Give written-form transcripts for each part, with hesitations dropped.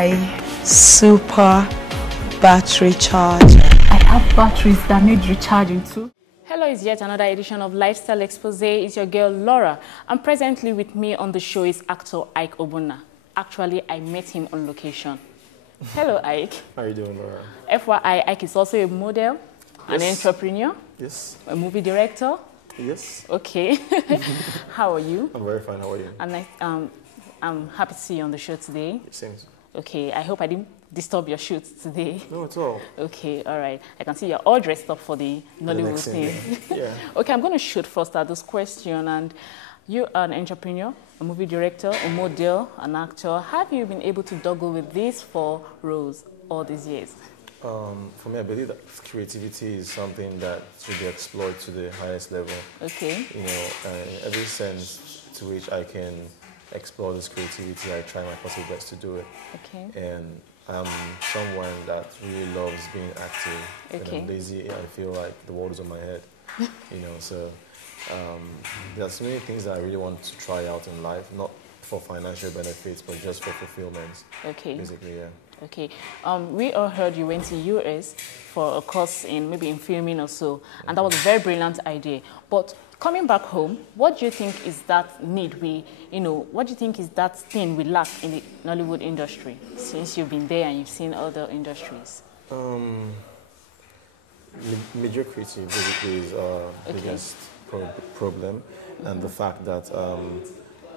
my super battery charger. I have batteries that need recharging too. Hello, it's yet another edition of Lifestyle Expose. It's your girl Laura, and presently with me on the show is actor IK Ogbonna. Actually, I met him on location. Hello, Ike. How are you doing, Laura? FYI, Ike is also a model, an entrepreneur, yes, a movie director. Yes. Okay. How are you? I'm very fine. How are you? And I'm happy to see you on the show today. Same. Okay, I hope I didn't disturb your shoot today. No, at all. Okay, all right. I can see you're all dressed up for the Nollywood thing. Yeah. Okay, I'm going to shoot first at this question. And you are an entrepreneur, a movie director, a model, an actor. Have you been able to juggle with these 4 roles all these years? For me, I believe that creativity is something that should be explored to the highest level. Okay. You know, in every sense to which I can explore this creativity, I try my possible best to do it. Okay. And I'm someone that really loves being active. Okay. When I'm lazy, I feel like the world is on my head. You know, so there's so many things that I really want to try out in life, not for financial benefits, but just for fulfillment. Okay. Basically, yeah. Okay. We all heard you went to US for a course in maybe in filming or so, and that was a very brilliant idea. But coming back home, what do you think is that need what do you think is that thing we lack in the Nollywood industry, since you've been there and you've seen other industries? Mediocrity basically is our biggest problem, and the fact that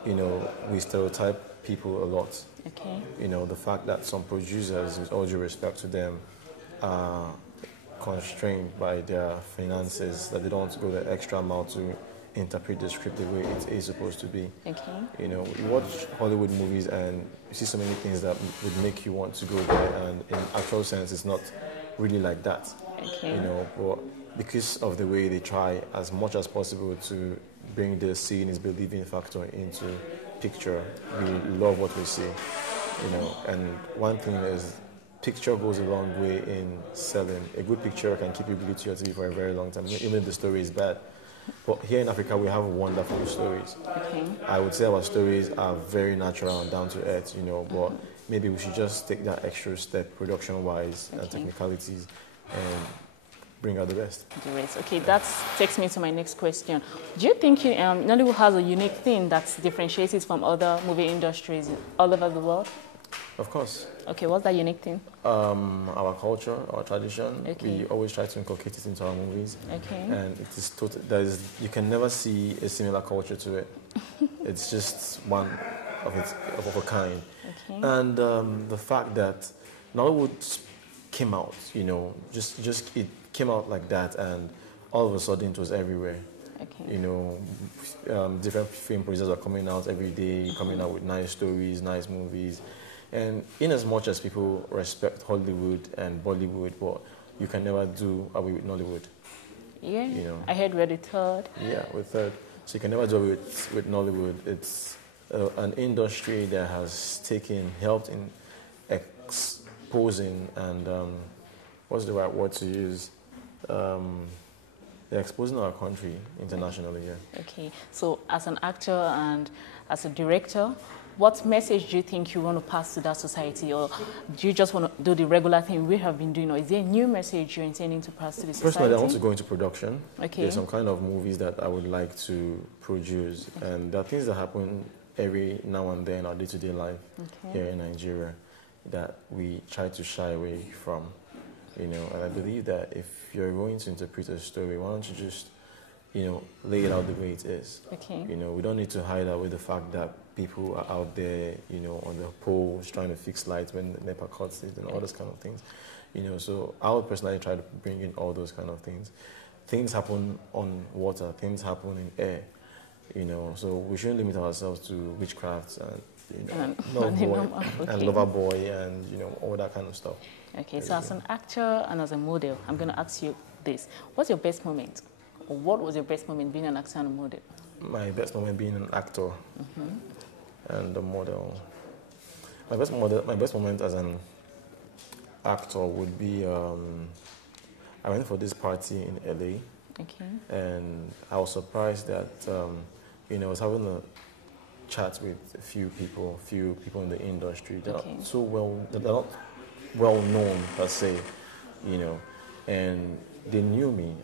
we stereotype people a lot. Okay. You know, the fact that some producers, with all due respect to them, are constrained by their finances, that they don't want to go the extra mile to interpret the script the way it is supposed to be. Okay. You know, you watch Hollywood movies and you see so many things that would make you want to go there, and in actual sense, it's not really like that. Okay. You know, but because of the way they try as much as possible to bring the seeing is believing factor into picture, we love what we see. You know, and one thing is, picture goes a long way in selling. A good picture can keep you glued to your TV for a very long time, even if the story is bad. But here in Africa, we have wonderful stories. Okay. I would say our stories are very natural and down to earth, you know, but maybe we should just take that extra step production-wise and technicalities and bring out the best. Okay, that takes me to my next question. Do you think Nollywood has a unique thing that differentiates it from other movie industries all over the world? Of course. Okay, what's that unique thing? Our culture, our tradition. Okay. We always try to inculcate it into our movies. Okay. And it is you can never see a similar culture to it. It's just one of a kind. Okay. And the fact that Nollywood came out, you know, just it came out like that, and all of a sudden it was everywhere. Okay. You know, different film producers are coming out every day, coming out with nice stories, nice movies. And in as much as people respect Hollywood and Bollywood, but you can never do away with Nollywood. Yeah, you know. I heard we're the third. Yeah, we're third. So you can never do away with Nollywood. It's an industry that has helped in exposing and, what's the right word to use? They're exposing our country internationally, yeah. Okay, so as an actor and as a director, what message do you think you want to pass to that society, or do you just want to do the regular thing we have been doing, or is there a new message you're intending to pass to the society? Personally, I want to go into production. Okay. There's some kind of movies that I would like to produce, and there are things that happen every now and then in our day-to-day life here in Nigeria that we try to shy away from. You know, and I believe that if you're going to interpret a story, why don't you just, you know, lay it out the way it is. Okay. You know, we don't need to hide away the fact that people are out there, you know, on the poles trying to fix lights when the NEPA cuts it and all those kind of things. You know, so I would personally try to bring in all those kind of things. Things happen on water, things happen in air, you know, so we shouldn't limit ourselves to witchcrafts and, you know, and Loverboy and, you know, all that kind of stuff. Okay, so as an actor and as a model, I'm going to ask you this. What's your best moment? Or what was your best moment being an actor and a model? My best moment being an actor and a model. My best moment as an actor would be, I went for this party in LA. Okay. And I was surprised that, you know, I was having a chat with a few people in the industry. They're not well known per se, you know, and they knew me.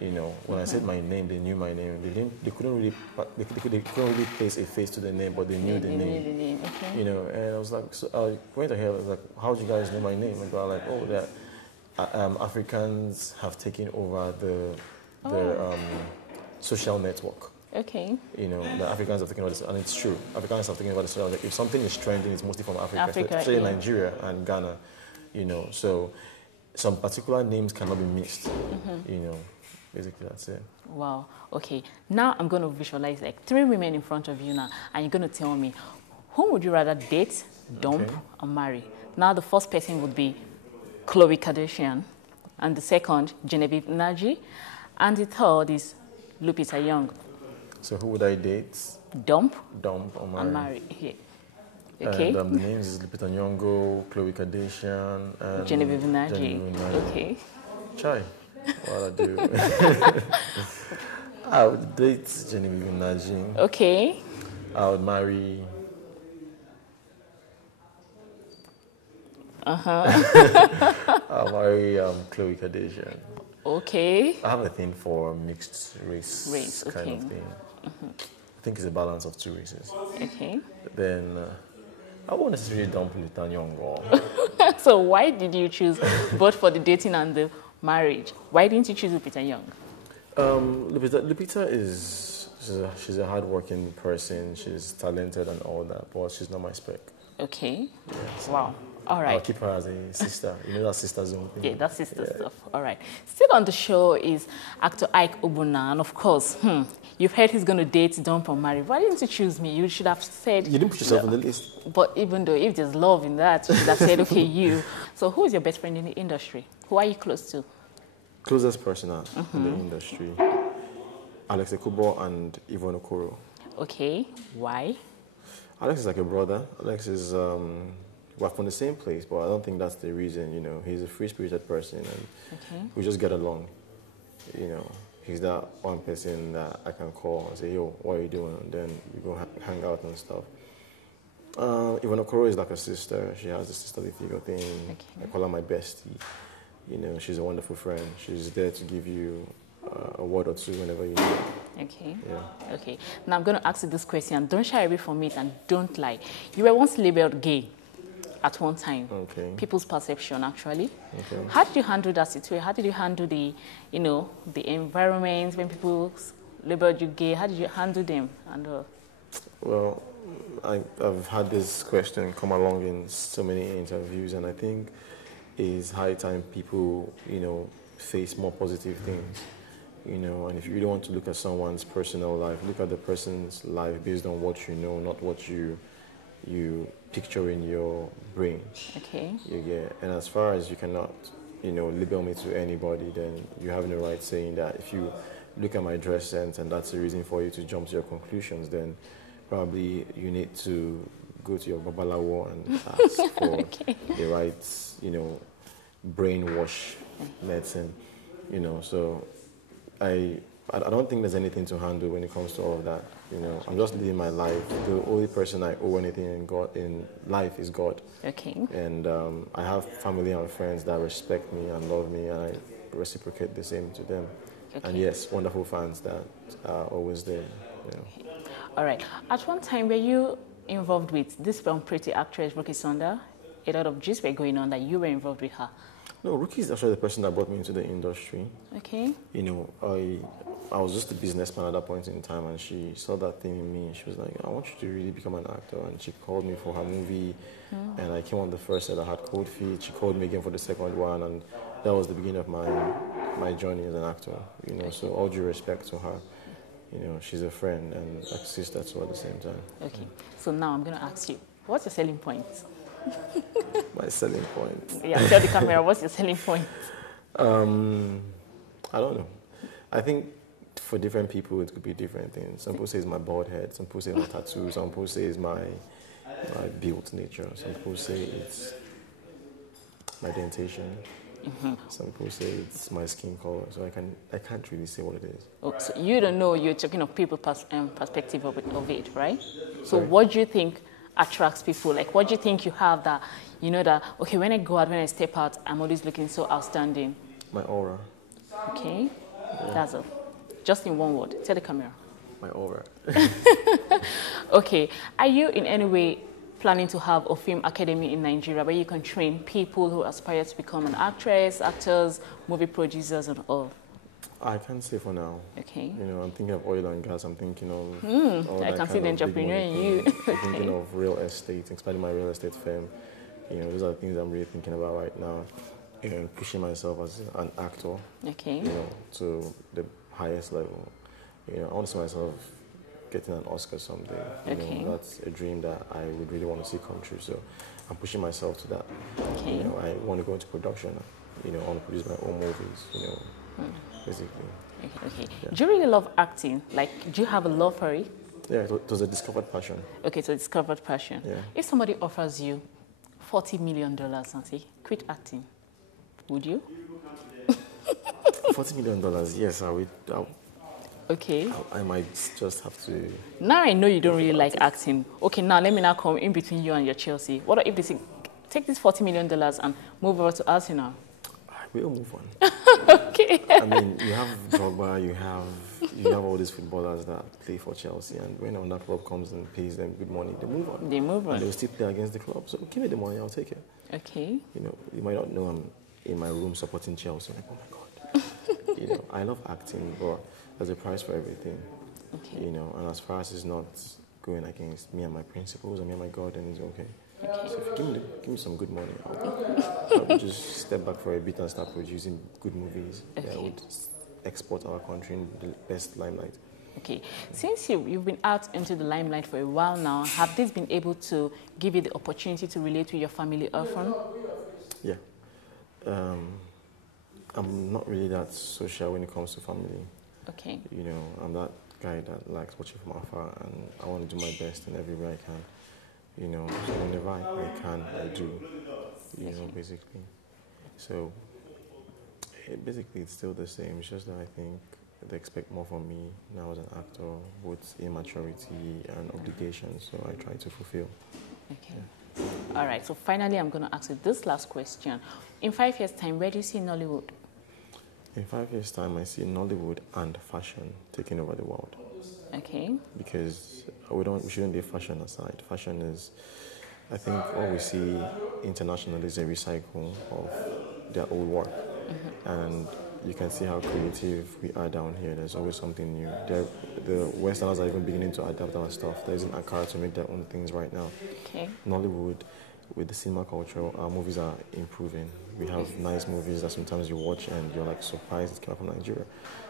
You know, when I said my name, they knew my name. They couldn't really place a face to the name, but they knew the name. Okay. You know, and I was like, so I went ahead. I was like, how do you guys know my name? And they were like, oh, that Africans have taken over the social network. Okay. You know, the Africans have taken over this, and it's true. Africans have taken over the social network. If something is trending, it's mostly from Africa, especially Nigeria and Ghana. You know, so some particular names cannot be mixed. You know. Basically, that's it. Wow. Okay. Now I'm going to visualize like 3 women in front of you now, and you're going to tell me, whom would you rather date, dump, or marry? Now the first person would be Khloe Kardashian, and the second, Genevieve Nnaji, and the third is Lupita Young. So who would I date? Dump, or marry? And marry. Yeah. Okay. And the names is Lupita Nyong'o, Khloe Kardashian, and Genevieve Nnaji. Okay. Chai. What I do? I would date Genevieve Nnaji. Okay. I would marry. I'll marry Khloe Kardashian. Okay. I have a thing for mixed race kind of thing. I think it's a balance of 2 races. Okay. Then I won't necessarily dump Lupita Nyong'o. So why did you choose both for the dating and the marriage? Why didn't you choose Lupita Young? Lupita she's a hardworking person. She's talented and all that, but she's not my spec. Okay. Yeah, so wow. All right. I'll keep her as a sister. You know that sister zone thing? Yeah, that's sister stuff. All right. Still on the show is actor IK Ogbonna, and of course, you've heard he's going to date, dump, or marry. Why didn't you choose me? You should have said... You didn't put yourself on the list. But even though, if there's love in that, you should have said, okay, you. So who is your best friend in the industry? Who are you close to? Closest person in the industry. Alex Ekubo and Yvonne Okoro. Okay. Why? Alex is like a brother. Alex is... we're from the same place, but I don't think that's the reason, you know. He's a free-spirited person, and we just get along, you know. He's that one person that I can call and say, yo, what are you doing? And then we go hang out and stuff. Yvonne Okoro is like a sister. She has a sisterly figure thing. I call her my bestie. You know, she's a wonderful friend. She's there to give you a word or two whenever you need it. Okay. Yeah. Okay. Now I'm going to ask you this question. Don't shy away from it and don't lie. You were once labeled gay at one time. Okay. People's perception, actually. Okay. How did you handle that situation? How did you handle the, you know, the environment when people labeled you gay? How did you handle them? Well, I've had this question come along in so many interviews, and I think it's high time people, you know, face more positive things. You know, and if you really want to look at someone's personal life, look at the person's life based on what you know, not what you picture in your brain. Okay. You get, and as far as you cannot, you know, label me to anybody, then you have no right saying that. If you look at my dress sense and that's the reason for you to jump to your conclusions, then probably you need to go to your babalawo and ask for the right, you know, brainwash medicine, you know. So I don't think there's anything to handle when it comes to all of that. You know, I'm just living my life. The only person I owe anything in life is God. Okay. And I have family and friends that respect me and love me, and I reciprocate the same to them. Okay. And yes, wonderful fans that are always there. You know. All right. At one time, were you involved with this pretty actress, Rookie Sonda? A lot of gist were going on that you were involved with her. No, Rookie is actually the person that brought me into the industry. Okay. You know, I was just a businessman at that point in time, and she saw that thing in me, and she was like, I want you to really become an actor. And she called me for her movie, and I came on the first set. I had cold feet. She called me again for the second one, and that was the beginning of my journey as an actor. You know, so all due respect to her. You know, she's a friend and a sister too at the same time. Okay. So now I'm going to ask you, what's your selling point? My selling point? Yeah, tell the camera, what's your selling point? I don't know. I think for different people, it could be different things. Some people say it's my bald head. Some people say my tattoo. Some people say it's my built nature. Some people say it's my dentation. Some people say it's my skin color. So I can't really say what it is. Oh, so you don't know, you're talking of people's perspective of it, right? So what do you think attracts people? Like, what do you think you have that, you know, that, okay, when I go out, when I step out, I'm always looking so outstanding? My aura. Okay, that's it. Just in one word, tell the camera. My aura. Okay, are you in any way planning to have a film academy in Nigeria where you can train people who aspire to become an actress, actors, movie producers and all? I can't say for now. Okay. You know, I'm thinking of oil and gas. I'm thinking of I can see the entrepreneur in you. I'm thinking of real estate, expanding my real estate firm. You know, those are the things I'm really thinking about right now. You know, pushing myself as an actor. Okay. You know, to the highest level. You know, I want to see myself getting an Oscar someday. You know, that's a dream that I would really want to see come true. So I'm pushing myself to that. Okay. You know, I want to go into production. You know, I want to produce my own movies. You know, basically. Okay. Yeah. Do you really love acting? Like, do you have a love for it? Yeah, it was a discovered passion. Okay, so discovered passion. Yeah. If somebody offers you $40 million and say, quit acting, would you? $40 million, yes, I would. Okay. I might just have to. Now I know you don't really like acting. Okay, now let me now come in between you and your Chelsea. What if they say, take this $40 million and move over to Arsenal? We'll move on. Okay. I mean, you have Drogba, you have all these footballers that play for Chelsea, and when another club comes and pays them good money, they move on. They move on. And they'll still play against the club. So give me the money, I'll take it. Okay. You know, you might not know I'm in my room supporting Chelsea. Like, oh my God. You know, I love acting, but there's a price for everything. Okay. You know, and as far as it's not going against me and my principles and me and my God, then it's okay. Okay. So if you give me some good money, I'll just step back for a bit and start producing good movies that would export our country in the best limelight. Okay. Since you've been out into the limelight for a while now, have this been able to give you the opportunity to relate with your family often? Yeah. I'm not really that social when it comes to family. Okay. You know, I'm that guy that likes watching from afar, and I want to do my best in every way I can. You know, so whenever I can, I do. You know, basically. So, basically, it's still the same. It's just that I think they expect more from me now as an actor, both immaturity and obligations. So I try to fulfill. Okay. Yeah. All right. So finally, I'm going to ask you this last question. In 5 years' time, where do you see Nollywood? In 5 years' time, I see Nollywood and fashion taking over the world. Okay. Because we shouldn't leave fashion aside. Fashion is, I think, what we see internationally is a recycle of their old work. And you can see how creative we are down here. There's always something new. The Westerners are even beginning to adapt our stuff. There isn't Ankara to make their own things right now. Okay. Nollywood, with the cinema culture, our movies are improving. We have nice movies that sometimes you watch and you're like surprised it came from Nigeria.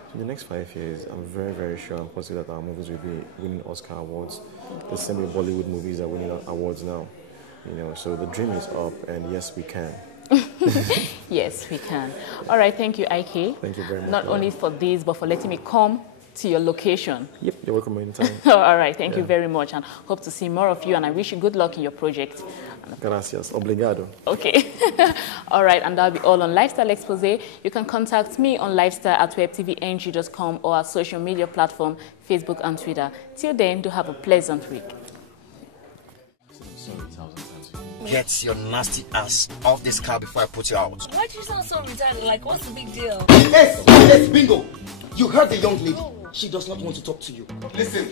So in the next 5 years, I'm very, very sure and positive that our movies will be winning Oscar awards. The same way Bollywood movies are winning awards now. You know, so the dream is up, and yes, we can. Yes, we can. All right, thank you, IK. Thank you very much. Not only for this, but for letting me come to your location. Yep, you're welcome anytime. All right, thank you very much, and hope to see more of you, and I wish you good luck in your project. Gracias. Obrigado. Okay. All right, and that'll be all on Lifestyle Xpose. You can contact me on lifestyle@webtvng.com or our social media platform, Facebook and Twitter. Till then, do have a pleasant week. Get your nasty ass off this car before I put you out. Why do you sound so retired? Like, what's the big deal? Yes, bingo. You heard the young lady. She does not want to talk to you. Listen,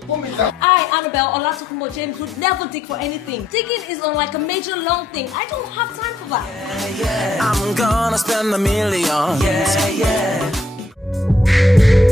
put me down. I, Annabelle Olasukumo James, would never dig for anything. Digging is on like a major long thing. I don't have time for that. I'm gonna spend $1 million.